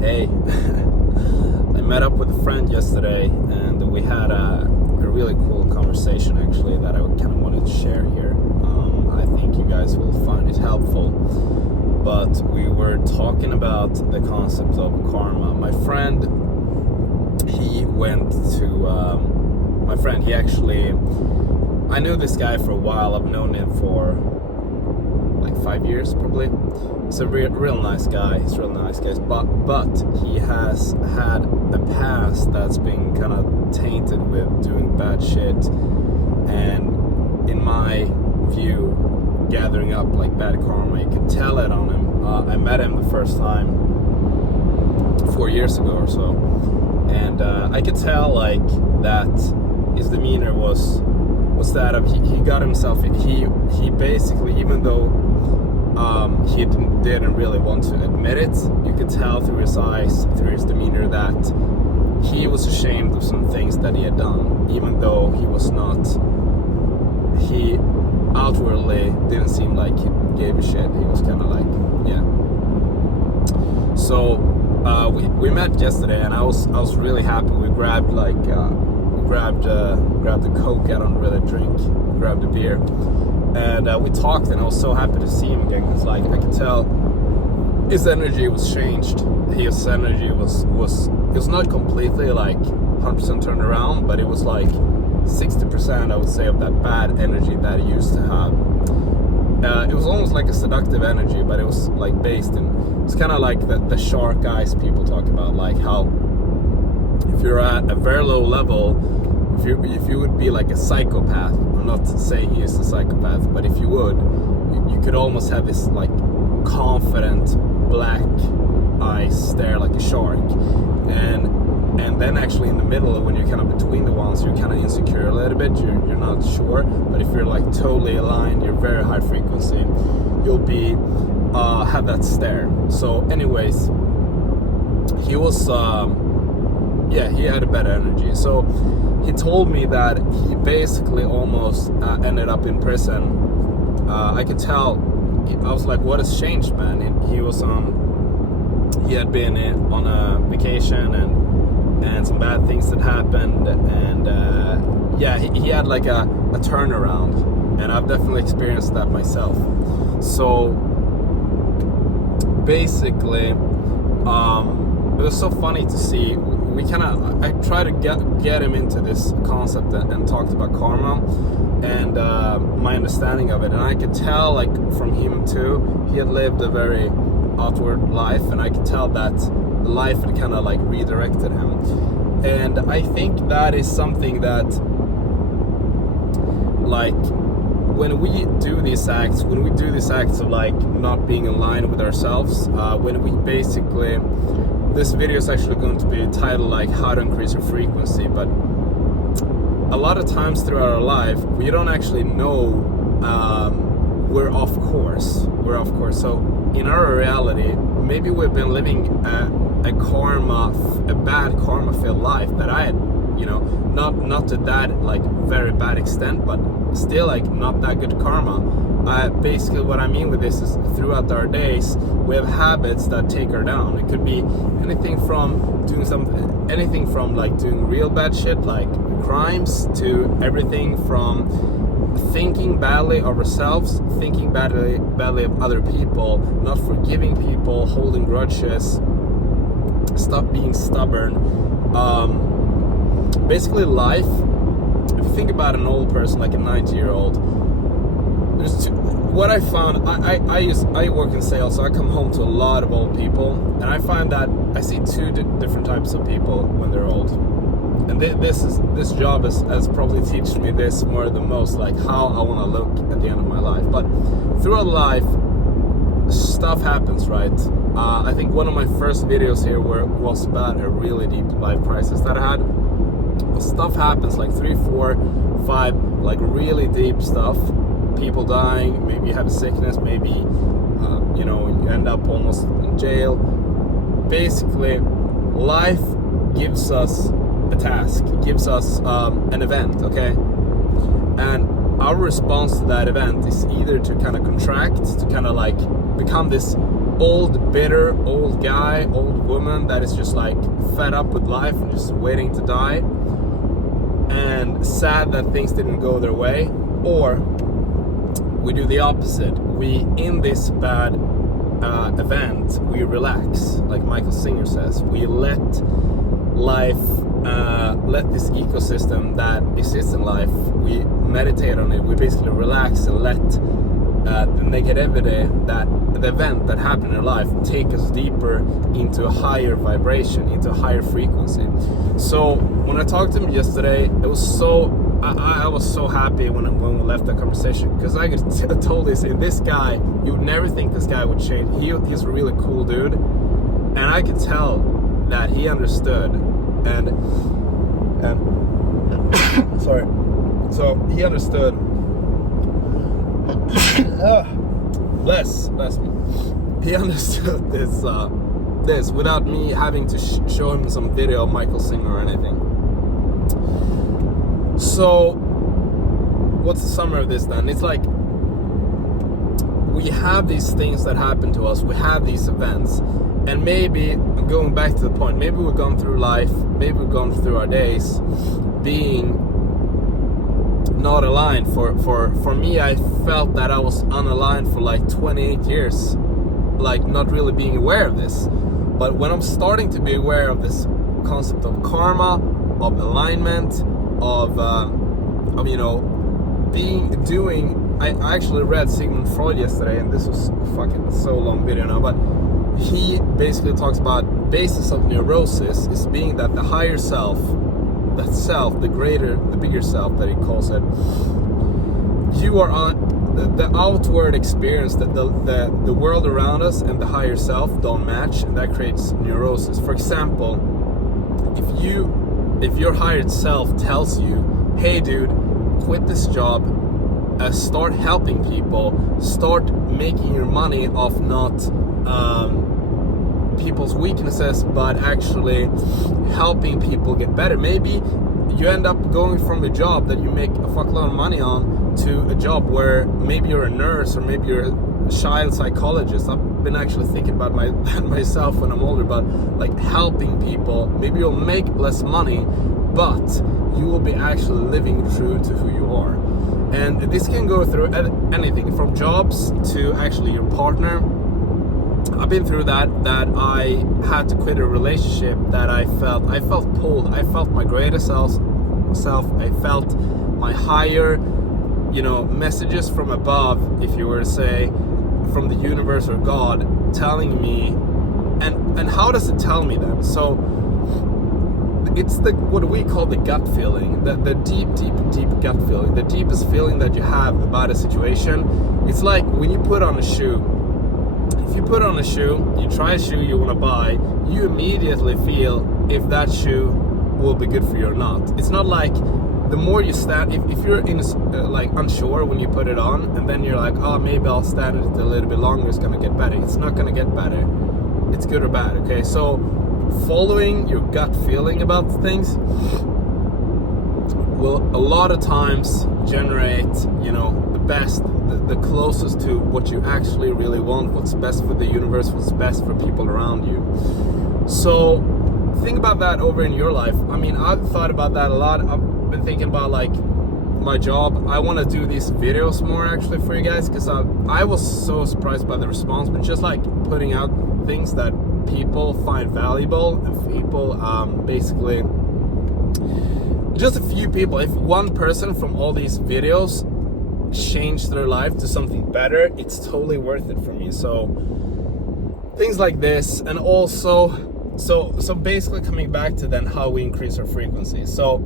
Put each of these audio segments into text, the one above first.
Hey, I met up with a friend yesterday and we had a really cool conversation actually that I kind of wanted to share here. I think you guys will find it helpful. But we were talking about the concept of karma. My friend, I knew this guy for a while. I've known him for like 5 years probably. He's a real nice guy. He's a real nice guy, but he has had a past that's been kind of tainted with doing bad shit, and in my view, gathering up like bad karma. You could tell it on him. I met him the first time 4 years ago or so, and I could tell like that his demeanor was that of he got himself, he basically, even though he didn't really want to admit it, you could tell through his eyes, through his demeanor, that he was ashamed of some things that he had done, even though he outwardly didn't seem like he gave a shit. He was kind of like, yeah. So we met yesterday, and I was really happy. We grabbed grabbed a Coke. I don't really drink. Grabbed a beer, and we talked. And I was so happy to see him again. Cause like I could tell his energy was changed. His energy was not completely like 100% turned around, but it was like 60%, I would say, of that bad energy that he used to have. It was almost like a seductive energy, but it was like based in, it's kind of like the shark eyes people talk about, like how if you're at a very low level, if you would be like a psychopath. I'm not saying he is a psychopath, but if you would, you could almost have this like confident black eyes stare like a shark, and then actually in the middle, when you're kind of between the ones, you're kind of insecure a little bit, you're not sure. But if you're like totally aligned, you're very high frequency, you'll be have that stare. So anyways, he was he had a better energy. So he told me that he basically almost ended up in prison. I could tell. I was like, what has changed, man? And he had been on a vacation, and some bad things had happened, and he had like a turnaround, and I've definitely experienced that myself. So basically, it was so funny to see. I tried to get him into this concept and talked about karma and my understanding of it, and I could tell like from him too, he had lived a very outward life, and I could tell that life had kind of like redirected him. And I think that is something that, like, when we do these acts of like not being in line with ourselves, when we basically, this video is actually going to be titled like how to increase your frequency, but a lot of times throughout our life we don't actually know we're off course. So in our reality, maybe we've been living a bad karma filled life that I had, not to that like very bad extent, but still like not that good karma. Basically what I mean with this is, throughout our days we have habits that take her down. It could be anything from like doing real bad shit like crimes, to everything from thinking badly of ourselves, thinking badly of other people, not forgiving people, holding grudges, stop being stubborn. Basically life, if you think about an old person, like a 90-year-old, what I found, I work in sales, so I come home to a lot of old people, and I find that I see two different types of people when they're old. And this job has probably taught me this more than most, like how I want to look at the end of my life. But throughout life, stuff happens, right? I think one of my first videos here was about a really deep life crisis that I had. Stuff happens, like 3, 4, 5, like really deep stuff. People dying, maybe you have a sickness, maybe you end up almost in jail. Basically, life gives us a task, gives us an event, okay? And our response to that event is either to kind of contract, to kind of like become this old, bitter, old guy, old woman that is just like fed up with life and just waiting to die and sad that things didn't go their way. Or we do the opposite. We, in this bad event, we relax, like Michael Singer says. We let life, let this ecosystem that exists in life, we meditate on it. We basically relax and let the negativity, that the event that happened in life, take us deeper into a higher vibration, into a higher frequency. So when I talked to him yesterday, it was so I was so happy when we left that conversation, because I could told this guy, you would never think this guy would change. He's a really cool dude, and I could tell that he understood, and sorry, so he understood. Bless me. He understood this without me having to show him some video of Michael Singer or anything. So, what's the summary of this then? It's like, we have these things that happen to us, we have these events, and maybe, going back to the point, maybe we've gone through life, maybe we've gone through our days being not aligned. For me, I felt that I was unaligned for like 28 years, like not really being aware of this. But when I'm starting to be aware of this concept of karma, of alignment, of you know, doing. I actually read Sigmund Freud yesterday, and this was fucking so long video now, but he basically talks about basis of neurosis is being that the higher self, that self, the greater, the bigger self that he calls it, you are on the outward experience, that the world around us and the higher self don't match, and that creates neurosis. For example, if your higher self tells you, hey dude, quit this job, start helping people, start making your money off not people's weaknesses, but actually helping people get better. Maybe you end up going from a job that you make a fuckload of money on to a job where maybe you're a nurse, or maybe you're a child psychologist. I've been actually thinking about myself when I'm older, about like helping people. Maybe you'll make less money, but you will be actually living true to who you are. And this can go through anything from jobs to actually your partner. I've been through that I had to quit a relationship that I felt pulled. I felt my greatest self. I felt my higher, you know, messages from above, if you were to say, from the universe or God, telling me. And how does it tell me then? So it's what we call the gut feeling, the deep gut feeling, the deepest feeling that you have about a situation. It's like when you put on a shoe. If you put on a shoe, you try a shoe you want to buy, you immediately feel if that shoe will be good for you or not. It's not like the more you stand, if you're in like unsure when you put it on, and then you're like, oh, maybe I'll stand it a little bit longer, it's gonna get better. It's not gonna get better. It's good or bad. Okay, so following your gut feeling about things will a lot of times generate, you know, the best, the closest to what you actually really want, what's best for the universe, what's best for people around you. So think about that over in your life. I mean, I've thought about that a lot. I've been thinking about like my job. I want to do these videos more actually for you guys, because I was so surprised by the response, but just like putting out things that people find valuable, and people basically, just a few people, if one person from all these videos changed their life to something better, it's totally worth it for me. So things like this, and also so basically coming back to then how we increase our frequency. So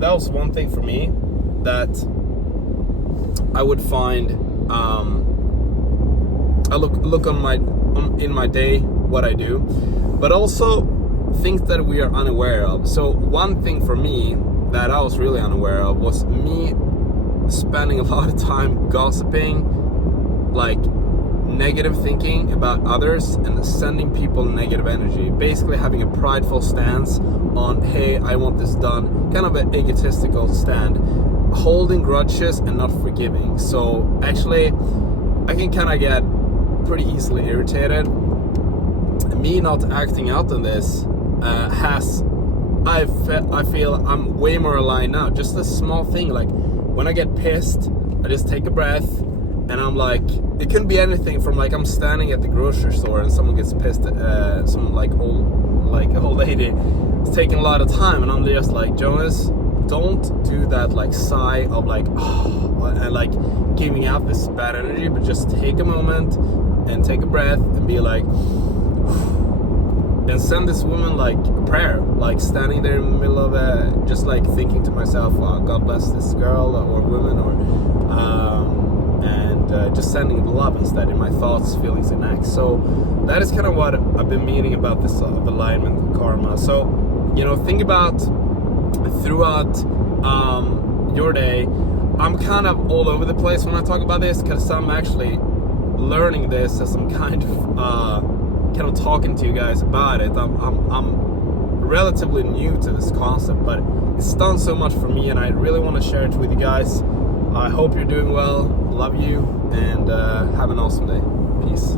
that was one thing for me that I would find. I look on in my day what I do, but also things that we are unaware of. So one thing for me that I was really unaware of was me spending a lot of time gossiping, like negative thinking about others, and sending people negative energy. Basically having a prideful stance on, hey, I want this done, kind of an egotistical stand, holding grudges and not forgiving. So actually I can kind of get pretty easily irritated. Me not acting out on this I feel I'm way more aligned now. Just a small thing, like when I get pissed, I just take a breath, and I'm like, it can be anything from like I'm standing at the grocery store and someone gets pissed, some like a old lady is taking a lot of time, and I'm just like, Jonas, don't do that like sigh of like, oh, and like giving out this bad energy, but just take a moment and take a breath and be like, and send this woman like a prayer, like standing there in the middle of just like thinking to myself, oh, God bless this girl or woman, and just sending love instead in my thoughts, feelings, and acts. So that is kind of what I've been meaning about this of alignment karma. So, you know, think about throughout your day. I'm kind of all over the place when I talk about this, because I'm actually learning this as I'm kind of talking to you guys about it. I'm relatively new to this concept, but it's done so much for me, and I really want to share it with you guys. I hope you're doing well. Love you, and have an awesome day. Peace.